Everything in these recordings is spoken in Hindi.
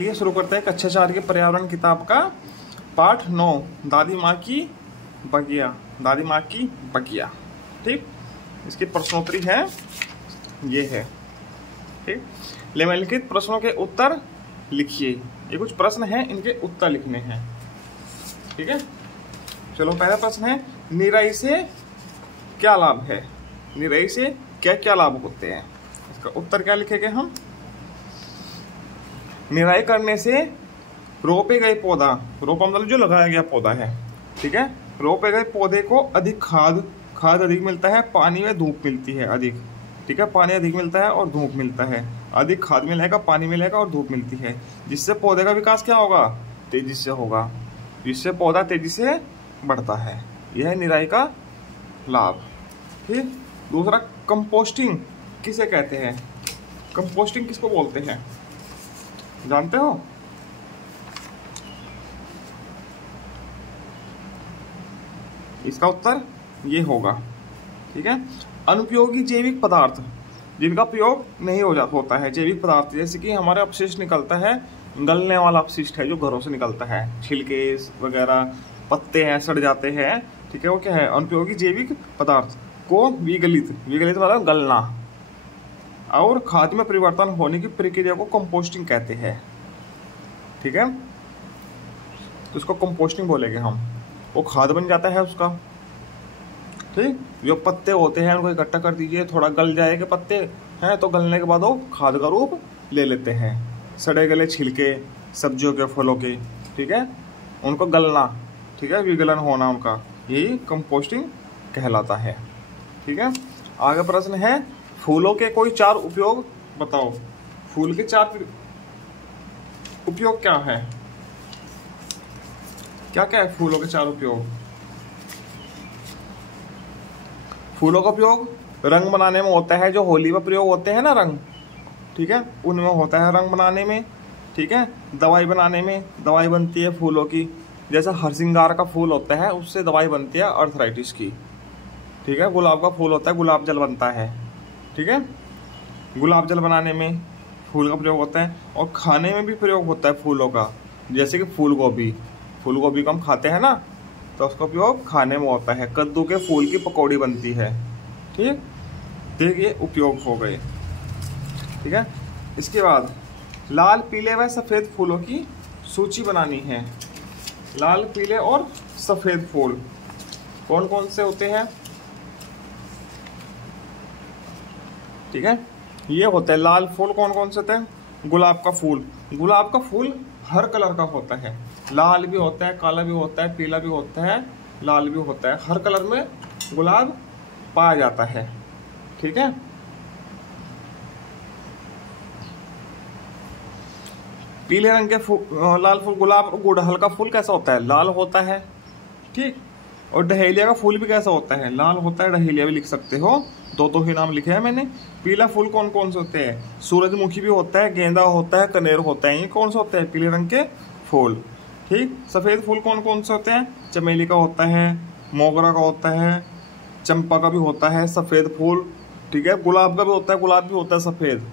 ये शुरू करते हैं कक्षा 4 के पर्यावरण किताब का पाठ 9 दादी माँ की बगिया। दादी माँ की बगिया। ठीक, इसकी प्रश्नोत्तरी है, ये है। ठीक, निम्नलिखित प्रश्नों के उत्तर लिखिए। ये कुछ प्रश्न हैं, इनके उत्तर लिखने हैं। ठीक है, चलो पहला प्रश्न है, निराई से क्या लाभ है? निराई से क्या क्या लाभ होते हैं? इसका उत्तर क्या लिखेंगे हम? निराई करने से रोपे गए पौधा, रोपा मतलब जो लगाया गया पौधा है, ठीक है, रोपे गए पौधे को अधिक खाद अधिक मिलता है, पानी में धूप मिलती है अधिक। ठीक है, पानी अधिक मिलता है और धूप मिलता है। अधिक खाद मिलेगा, पानी मिलेगा और धूप मिलती है, जिससे पौधे का विकास क्या होगा? तेजी से होगा, जिससे पौधा तेजी से बढ़ता है। यह है निराई का लाभ। फिर दूसरा, कंपोस्टिंग किसे कहते हैं? कंपोस्टिंग किसको बोलते हैं, जानते हो? इसका उत्तर ये होगा। ठीक है, अनुपयोगी जैविक पदार्थ जिनका प्रयोग नहीं होता है। जैविक पदार्थ जैसे कि हमारे अपशिष्ट निकलता है, गलने वाला अपशिष्ट है जो घरों से निकलता है, छिलके वगैरह, पत्ते हैं सड़ जाते हैं। ठीक है, वो क्या है? अनुपयोगी जैविक पदार्थ को विगलित मतलब गलना और खाद में परिवर्तन होने की प्रक्रिया को कंपोस्टिंग कहते हैं। ठीक है, तो इसको कंपोस्टिंग बोलेंगे हम। वो खाद बन जाता है उसका। ठीक, जो पत्ते होते हैं उनको इकट्ठा कर दीजिए, थोड़ा गल जाएगा पत्ते हैं तो गलने के बाद वो खाद का रूप ले लेते हैं। सड़े गले छिलके सब्जियों के, फलों के, ठीक है, उनको गलना, ठीक है, विगलन होना उनका, यही कंपोस्टिंग कहलाता है। ठीक है, आगे प्रश्न है, फूलों के कोई 4 उपयोग बताओ। फूल के 4 उपयोग क्या है? क्या क्या है फूलों के 4 उपयोग? फूलों का उपयोग रंग बनाने में होता है, जो होली में प्रयोग होते हैं ना रंग, ठीक है, उनमें होता है रंग बनाने में। ठीक है, दवाई बनाने में, दवाई बनती है फूलों की, जैसा हरसिंगार का फूल होता है उससे दवाई बनती है अर्थराइटिस की। ठीक है, गुलाब का फूल होता है, गुलाब जल बनता है। ठीक है, गुलाब जल बनाने में फूल का प्रयोग होता है, और खाने में भी प्रयोग होता है फूलों का, जैसे कि फूल गोभी को हम खाते हैं ना, तो उसका उपयोग खाने में होता है। कद्दू के फूल की पकौड़ी बनती है। ठीक, देखिए उपयोग हो गए। ठीक है, इसके बाद लाल, पीले व सफेद फूलों की सूची बनानी है। लाल, पीले और सफेद फूल कौन कौन से होते हैं? ठीक है, ये होता है लाल फूल कौन कौन से होते हैं? गुलाब का फूल हर कलर का होता है, लाल भी होता है, काला भी होता है, पीला भी होता है, लाल भी होता है, हर कलर में गुलाब पाया जाता है। ठीक है, पीले रंग के लाल फूल, गुलाब, गुड़हल का फूल कैसा होता है? लाल होता है। ठीक, और डहेलिया का फूल भी कैसा होता है? लाल होता है, डहेलिया भी लिख सकते हो, दो ही नाम लिखे हैं मैंने। पीला फूल कौन कौन से होते हैं? सूरजमुखी भी होता है, गेंदा होता है, कनेर होता है, ये कौन से होते हैं? पीले रंग के फूल। ठीक, सफेद फूल कौन कौन से होते हैं? चमेली का होता है, मोगरा का होता है, चंपा का भी होता है सफेद फूल। ठीक है, गुलाब का भी होता है, गुलाब भी होता है सफेद।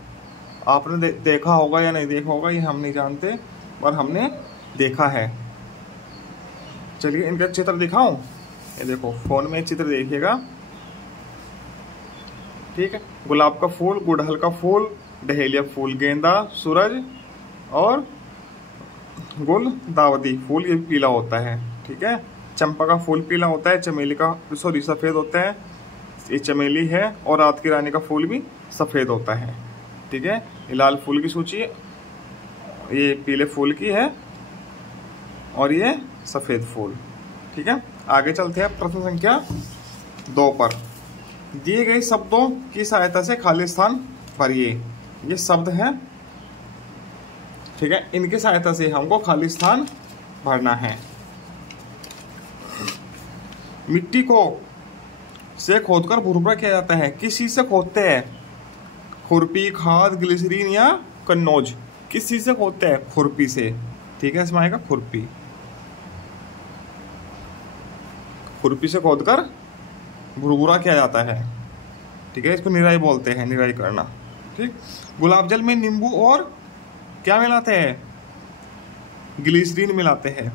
आपने देखा होगा या नहीं देखा होगा ये हम नहीं जानते, पर हमने देखा है। चलिए इनका चित्र दिखाऊं, ये देखो फोन में चित्र देखिएगा। ठीक है, गुलाब का फूल, गुड़हल का फूल, डहेलिया फूल, गेंदा, सूरज और गुलदावदी फूल, ये पीला होता है। ठीक है, चंपा का फूल पीला होता है, चमेली का सफेद होता है, ये चमेली है, और रात की रानी का फूल भी सफेद होता है। ठीक है, ये लाल फूल की सूची, ये पीले फूल की है, और ये सफेद फूल। ठीक है, आगे चलते हैं प्रश्न संख्या 2 पर। दिए गए शब्दों की सहायता से खाली स्थान भरिए। ये शब्द हैं, ठीक है, इनकी सहायता से हमको खाली स्थान भरना है। मिट्टी को से खोदकर भुरभुरा किया जाता है। किस चीज से खोदते हैं? खुरपी, खाद, ग्लिसरीन या कन्नौज? किस चीज से खोदते हैं? खुरपी से। ठीक है, इसमें आएगा खुरपी। खुरपी से खोदकर भुरभुरा किया जाता है। ठीक है, इसको निराई बोलते हैं, निराई करना। ठीक, गुलाब जल में नींबू और क्या मिलाते हैं? ग्लिसरीन मिलाते हैं।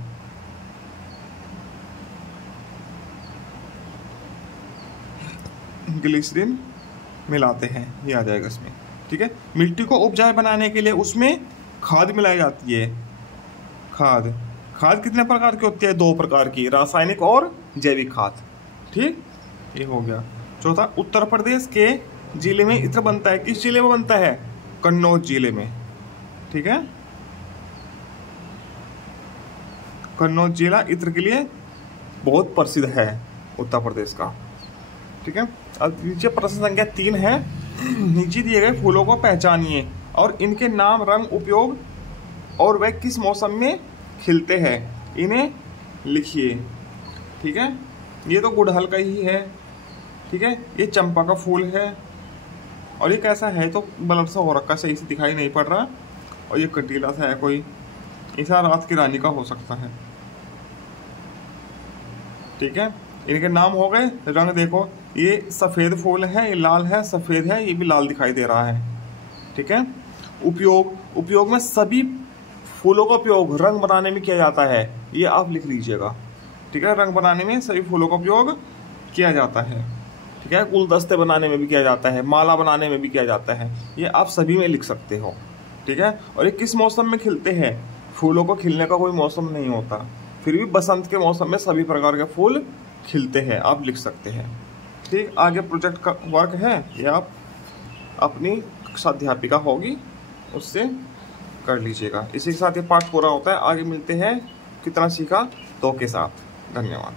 ग्लिसरीन मिलाते हैं, ये आ जाएगा इसमें। ठीक है, मिट्टी को उपजाऊ बनाने के लिए उसमें खाद मिलाई जाती है। खाद खाद कितने प्रकार की होती है? 2 प्रकार की, रासायनिक और जैविक खाद। ठीक, ये हो गया। चौथा, उत्तर प्रदेश के जिले में इत्र बनता है। किस जिले में बनता है? कन्नौज जिले में। ठीक है, कन्नौज जिला इत्र के लिए बहुत प्रसिद्ध है उत्तर प्रदेश का। ठीक है, अब नीचे प्रश्न संख्या 3 है। नीचे दिए गए फूलों को पहचानिए और इनके नाम, रंग, उपयोग और वह किस मौसम में खिलते हैं, इन्हें लिखिए। ठीक है, ये तो गुड़हल का ही है। ठीक है, ये चंपा का फूल है और ये कैसा है तो बल्ब सा हो रखा, सही से दिखाई नहीं पड़ रहा। और ये कंटीला सा है कोई, ऐसा रात की रानी का हो सकता है। ठीक है, इनके नाम हो गए। रंग देखो, ये सफ़ेद फूल है, ये लाल है, सफ़ेद है, ये भी लाल दिखाई दे रहा है। ठीक है, उपयोग में सभी फूलों का उपयोग रंग बनाने में किया जाता है, ये आप लिख लीजिएगा। ठीक है, रंग बनाने में सभी फूलों का उपयोग किया जाता है। ठीक है, गुलदस्ते बनाने में भी किया जाता है, माला बनाने में भी किया जाता है, ये आप सभी में लिख सकते हो। ठीक है, और ये किस मौसम में खिलते हैं? फूलों को खिलने का कोई मौसम नहीं होता, फिर भी बसंत के मौसम में सभी प्रकार के फूल खिलते हैं, आप लिख सकते हैं। ठीक, आगे प्रोजेक्ट का वर्क है, ये आप अपनी अध्यापिका होगी उससे कर लीजिएगा। इसी के साथ ये पाठ पूरा होता है। आगे मिलते हैं कितना सीखा 2 के साथ। धन्यवाद।